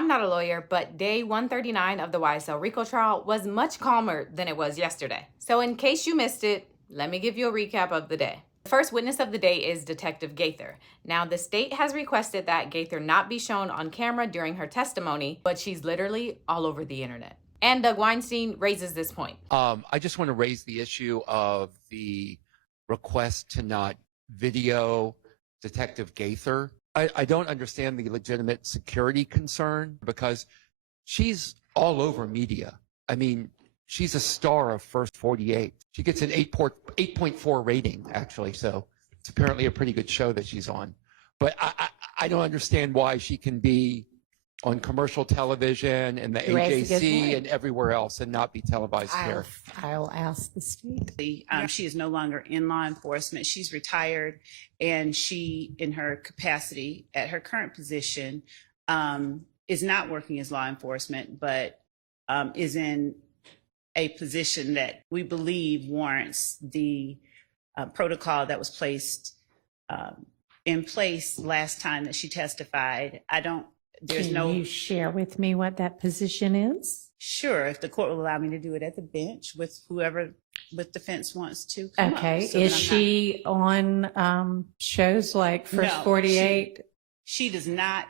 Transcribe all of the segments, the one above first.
I'm not a lawyer, but day 139 of the YSL RICO trial was much calmer than it was yesterday. So in case you missed it, let me give you a recap of the day. The first witness of the day is Detective Gaither. Now, the state has requested that Gaither not be shown on camera during her testimony, but she's literally all over the internet. And Doug Weinstein raises this point. I just want to raise the issue of the request to not video Detective Gaither. I don't understand the legitimate security concern because she's all over media. I mean, she's a star of First 48. She gets an 8.4 rating, actually, so it's apparently a pretty good show that she's on. But I don't understand why she can be on commercial television and the AJC and everywhere else and not be televised here. I'll ask the state. She is no longer in law enforcement. She's retired, and she, in her capacity at her current position, is not working as law enforcement, but is in a position that we believe warrants the protocol that was placed in place last time that she testified. Can you share with me what that position is? Sure, if the court will allow me to do it at the bench with whoever with defense wants to. Okay, is she on shows like First 48? She does not.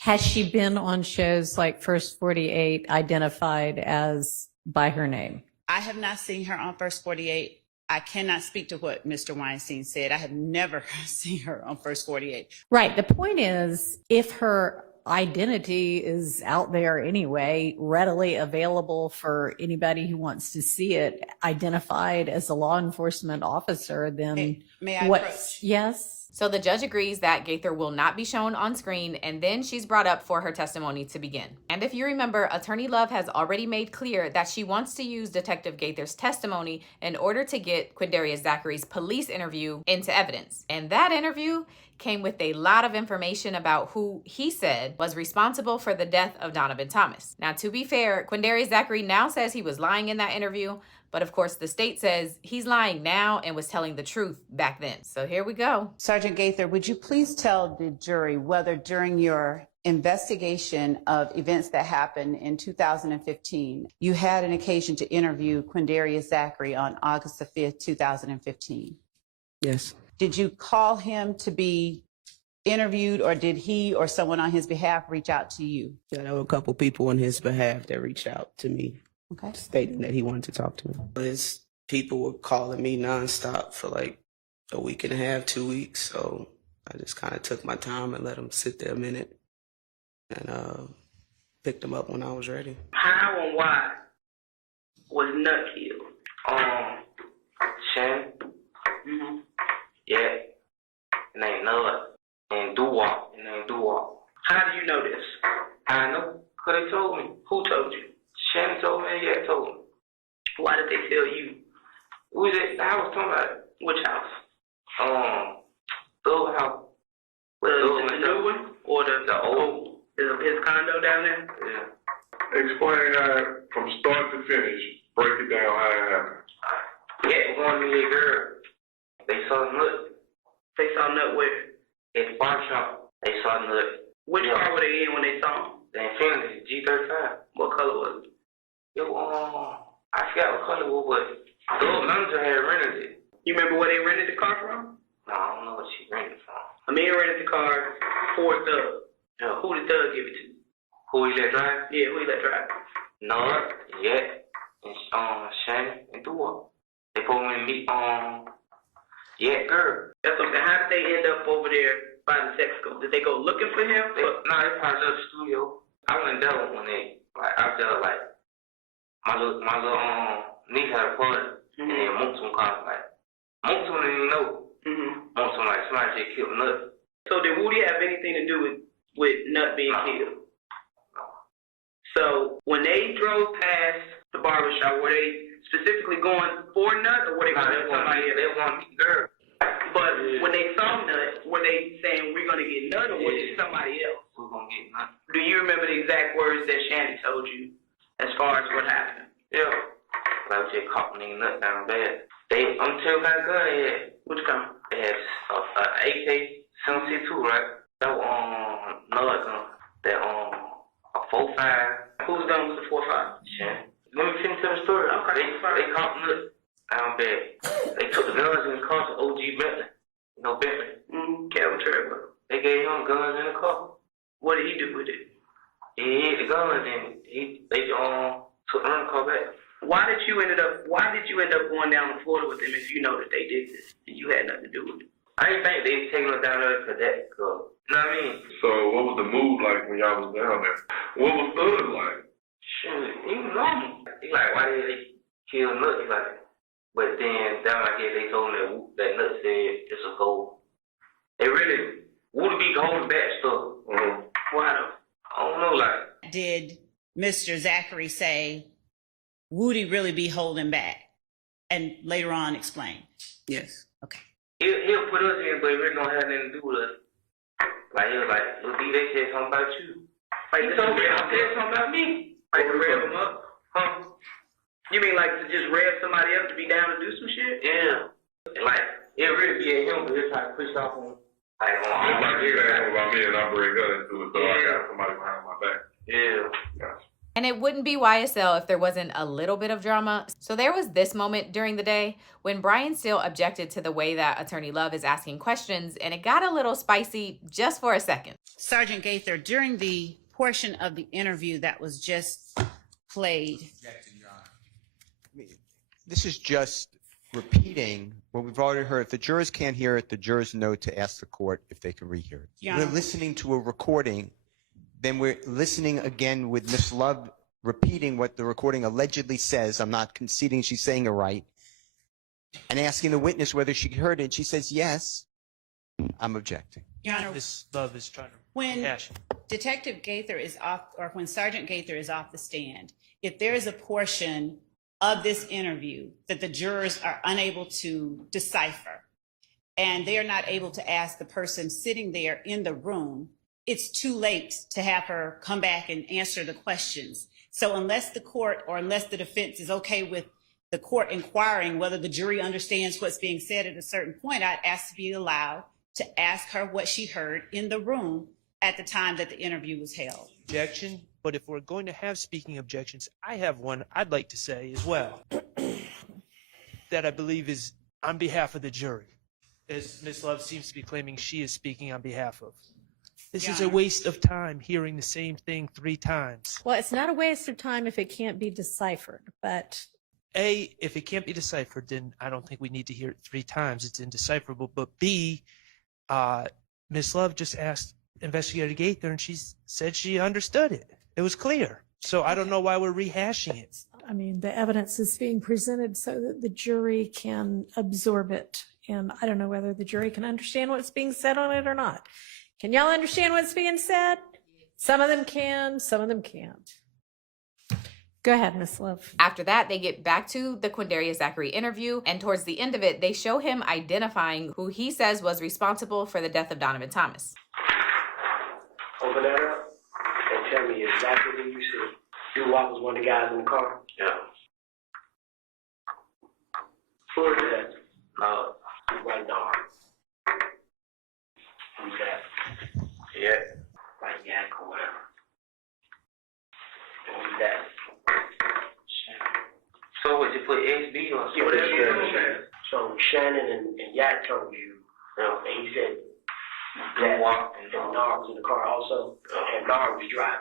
Has she been on shows like First 48 identified as by her name? I have not seen her on First 48. I cannot speak to what Mr. Weinstein said. I have never seen her on First 48. Right. The point is, if her identity is out there anyway, readily available for anybody who wants to see it, identified as a law enforcement officer, then may I what? approach? Yes. So the judge agrees that Gaither will not be shown on screen, and then she's brought up for her testimony to begin. And if you remember, Attorney Love has already made clear that she wants to use Detective Gaither's testimony in order to get Quindarius Zachary's police interview into evidence. And that interview came with a lot of information about who he said was responsible for the death of Donovan Thomas. Now, to be fair, Quindarius Zachary now says he was lying in that interview, but of course the state says he's lying now and was telling the truth back then. So here we go. Sergeant Gaither, would you please tell the jury whether during your investigation of events that happened in 2015, you had an occasion to interview Quindarius Zachary on August the 5th, 2015? Yes. Did you call him to be interviewed, or did he or someone on his behalf reach out to you? Yeah, there were a couple people on his behalf that reached out to me, stating that he wanted to talk to me. His people were calling me nonstop for like a week and a half, 2 weeks. So I just kind of took my time and let him sit there a minute and picked him up when I was ready. How and why was Nut killed? Shannon? Mm-hmm. Yeah. It ain't Nut. It ain't Doo-Wop. It ain't Doo-Wop. How do you know this? I know, because they told me. Who told you? Shannon told me, yeah, told me. Why did they tell you? We was at the house talking about it. Which house? The old house. The new one? Or the old? Is his condo down there? Yeah. Explain from start to finish. Break it down how it happened. Yeah, one of the girl. They saw Nut. They saw Nut where? At the bar shop. They saw Nut. Which car were they in when they saw him? The Infiniti G35. What color was it? It was, I forgot what color it was, but the old manager had rented it. You remember where they rented the car from? No, I don't know what she rented from. Amir rented the car for Thug. Yeah. Who did Thug give it to? Who he let drive? Yeah, who he let drive? Nut, yeah, and Shannon and Doo-Wop. They put me to meet yeah, girl. That's what I'm saying. How did they end up over there by the sex school? Did they go looking for him? No, they probably left the studio. I went there when they, like, I felt like, my little niece had a party, and then Monkson called, like, Monkson didn't even know. Monkson, like, somebody just killed Nut. So did Woody have anything to do with Nut being killed? No. So when they drove past the barbershop, were they specifically going for Nut, or were they going for somebody else? They want me, girl. But when they saw Nut, were they saying we're gonna get Nut, or was it somebody else? We're gonna get Nut. Do you remember the exact words that Shannon told you as far as what happened? Yeah. Like we just caught nigga Nut down bad. I'm telling you that gun they had. Which gun? They had AK-762, right? That was Nut gun. That a 4 4-5. Who's done with the 4-5? Shannon. Let me finish the story. Okay. They caught Nuts. I'm bad. They took the guns in the car to OG Bentley. Bentley. Calvin Trevor. They gave him guns in the car. What did he do with it? He hid the guns and they took the car back. Why did you end up going down to Florida with them if you know that they did this and you had nothing to do with it? I didn't think they taking us down there for that, girl. You know what I mean? So what was the mood like when y'all was down there? What was Thug like? Shoot, he was normal. He like, why did they kill Nuts? Like, but then down like that, they told him that Nuts said it's a goal. They really would be holding back stuff. Why though? I don't know. Like, Did Mr. Zachary say, Woody really be holding back? And later on explain. Yes. Okay. He'll put us in, but it really don't have nothing to do with us. Like, he was like, look, they said something about you. Like, he told me, I said something about me. Like, to rev him up. Huh? You mean like to just rev somebody up to be down to do some shit? Yeah. And like, it really be at him, but it's like pushed off on. Like, It's like you asked about me and I bring that into it, so I got somebody behind my back. Yeah. Gotcha. And it wouldn't be YSL if there wasn't a little bit of drama. So there was this moment during the day when Brian Steele objected to the way that Attorney Love is asking questions, and it got a little spicy just for a second. Sergeant Gaither, during the portion of the interview that was just played. This is just repeating what we've already heard. If the jurors can't hear it, the jurors know to ask the court if they can rehear it. Yeah. We're listening to a recording, then we're listening again with Ms. Love repeating what the recording allegedly says. I'm not conceding she's saying it right. And asking the witness whether she heard it. She says, yes, I'm objecting. Your Honor, Ms. Love is trying to when cash it. Detective Gaither is off, or when Sergeant Gaither is off the stand, if there is a portion of this interview that the jurors are unable to decipher, and they are not able to ask the person sitting there in the room, it's too late to have her come back and answer the questions. So unless the court or unless the defense is okay with the court inquiring whether the jury understands what's being said at a certain point, I'd ask to be allowed to ask her what she heard in the room at the time that the interview was held. Objection, but if we're going to have speaking objections, I have one I'd like to say as well that I believe is on behalf of the jury, as Ms. Love seems to be claiming she is speaking on behalf of. This is a waste of time hearing the same thing 3 times. Well, it's not a waste of time if it can't be deciphered, but A, if it can't be deciphered, then I don't think we need to hear it 3 times. It's indecipherable. But B, Ms. Love just asked Investigator Gaither, and she said she understood it. It was clear. So I don't know why we're rehashing it. I mean, the evidence is being presented so that the jury can absorb it. And I don't know whether the jury can understand what's being said on it or not. Can y'all understand what's being said? Some of them can, some of them can't. Go ahead, Miss Love. After that, they get back to the Quindarius Zachary interview, and towards the end of it, they show him identifying who he says was responsible for the death of Donovan Thomas. Open that up and tell me exactly who you see. Doo-Wop was one of the guys in the car? Yeah. Who is that? Right now. Who's that? Yeah. Like Yak or whatever. Who's that? So would you put SB or Yeah, whatever you know. So Shannon and Yak told you, Yeah. and he said Don't walk and Nar was in the car also, and Nar was driving.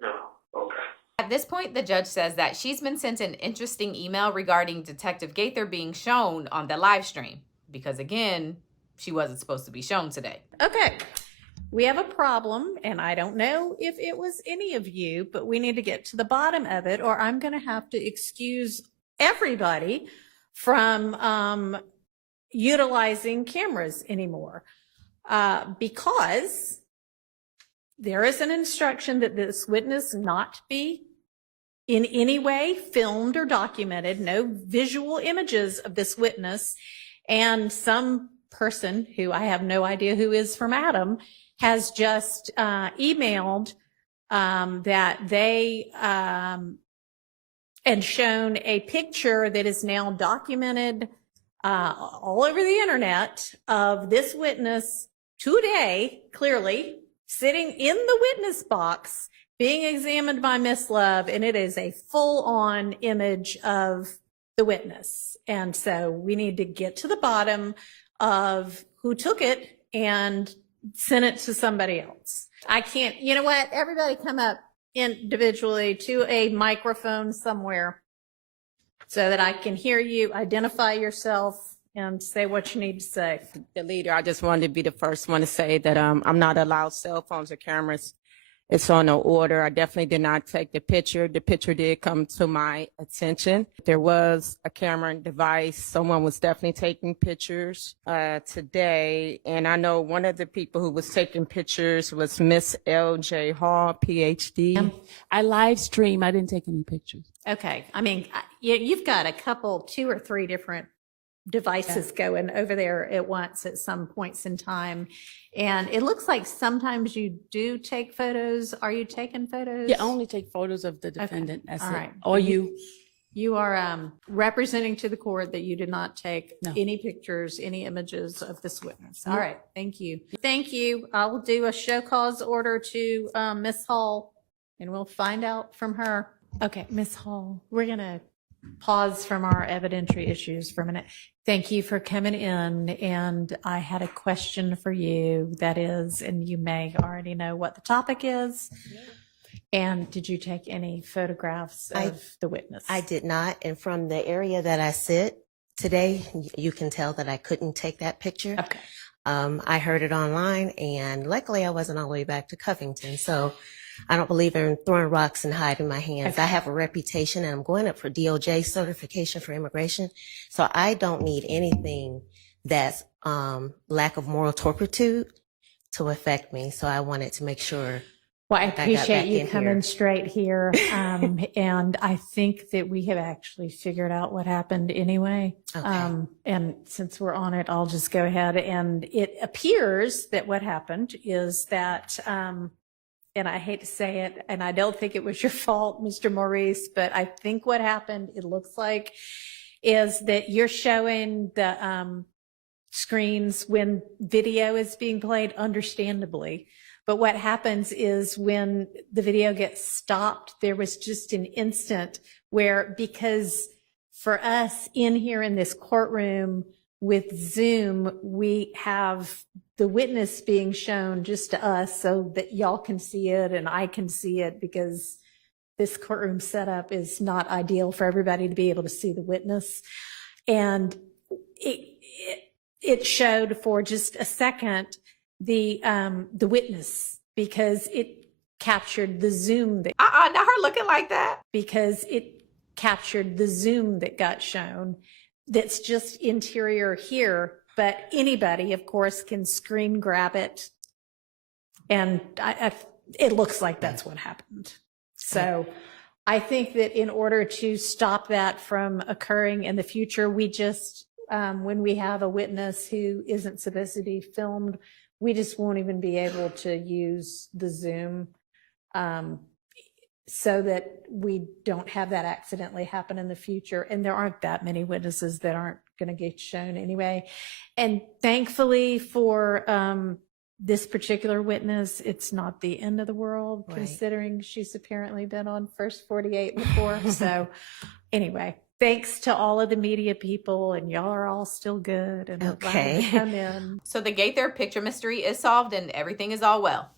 No. Okay. At this point, the judge says that she's been sent an interesting email regarding Detective Gaither being shown on the live stream, because again, she wasn't supposed to be shown today. Okay, we have a problem, and I don't know if it was any of you, but we need to get to the bottom of it, or I'm going to have to excuse everybody from utilizing cameras anymore, because there is an instruction that this witness not be in any way filmed or documented, no visual images of this witness, and some person who I have no idea who is from Adam has just emailed that they and shown a picture that is now documented all over the internet of this witness today, clearly sitting in the witness box being examined by Miss Love, and it is a full-on image of the witness. And so we need to get to the bottom of who took it and sent it to somebody else. I can't, you know what? Everybody come up individually to a microphone somewhere so that I can hear you, identify yourself, and say what you need to say. The leader, I just wanted to be the first one to say that I'm not allowed cell phones or cameras. It's on no order. I definitely did not take the picture. The picture did come to my attention. There was a camera and device. Someone was definitely taking pictures today. And I know one of the people who was taking pictures was Miss L.J. Hall, PhD. I live stream. I didn't take any pictures. Okay. I mean, you've got a couple, 2 or 3 different devices going over there at once at some points in time. And it looks like sometimes you do take photos. Are you taking photos? Yeah, I only take photos of the defendant. That's All it. right. Or you. You are representing to the court that you did not take No. any pictures, any images of this witness. All right. Thank you. Thank you. I will do a show cause order to Miss Hall, and we'll find out from her. Okay, Miss Hall, we're going to pause from our evidentiary issues for a minute. Thank you for coming in. And I had a question for you that is, and you may already know what the topic is. And did you take any photographs of the witness? I did not. And from the area that I sit today, you can tell that I couldn't take that picture. Okay. I heard it online, and luckily I wasn't all the way back to Covington. So I don't believe in throwing rocks and hiding my hands. Okay. I have a reputation, and I'm going up for DOJ certification for immigration. So I don't need anything that's lack of moral turpitude to affect me. So I wanted to make sure. Well, I got appreciate back you in coming here. straight here. And I think that we have actually figured out what happened anyway. Okay. And since we're on it, I'll just go ahead. And it appears that what happened is that, and I hate to say it, and I don't think it was your fault, Mr. Maurice, but I think what happened, it looks like, is that you're showing the screens when video is being played, understandably. But what happens is when the video gets stopped, there was just an instant where, because for us in here in this courtroom with Zoom, we have the witness being shown just to us so that y'all can see it and I can see it, because this courtroom setup is not ideal for everybody to be able to see the witness. And it showed for just a second the witness, because it captured the zoom that Not her looking like that. because it captured the zoom that got shown. That's just interior here, but anybody, of course, can screen grab it, and it looks like that's what happened. So I think that in order to stop that from occurring in the future, we just when we have a witness who isn't supposed to be filmed, we just won't even be able to use the Zoom so that we don't have that accidentally happen in the future. And there aren't that many witnesses that aren't going to get shown anyway. And thankfully for this particular witness, it's not the end of the world, Right. considering she's apparently been on First 48 before. So anyway, thanks to all of the media people, and y'all are all still good and Okay. come in. So the Gaither picture mystery is solved and everything is all well.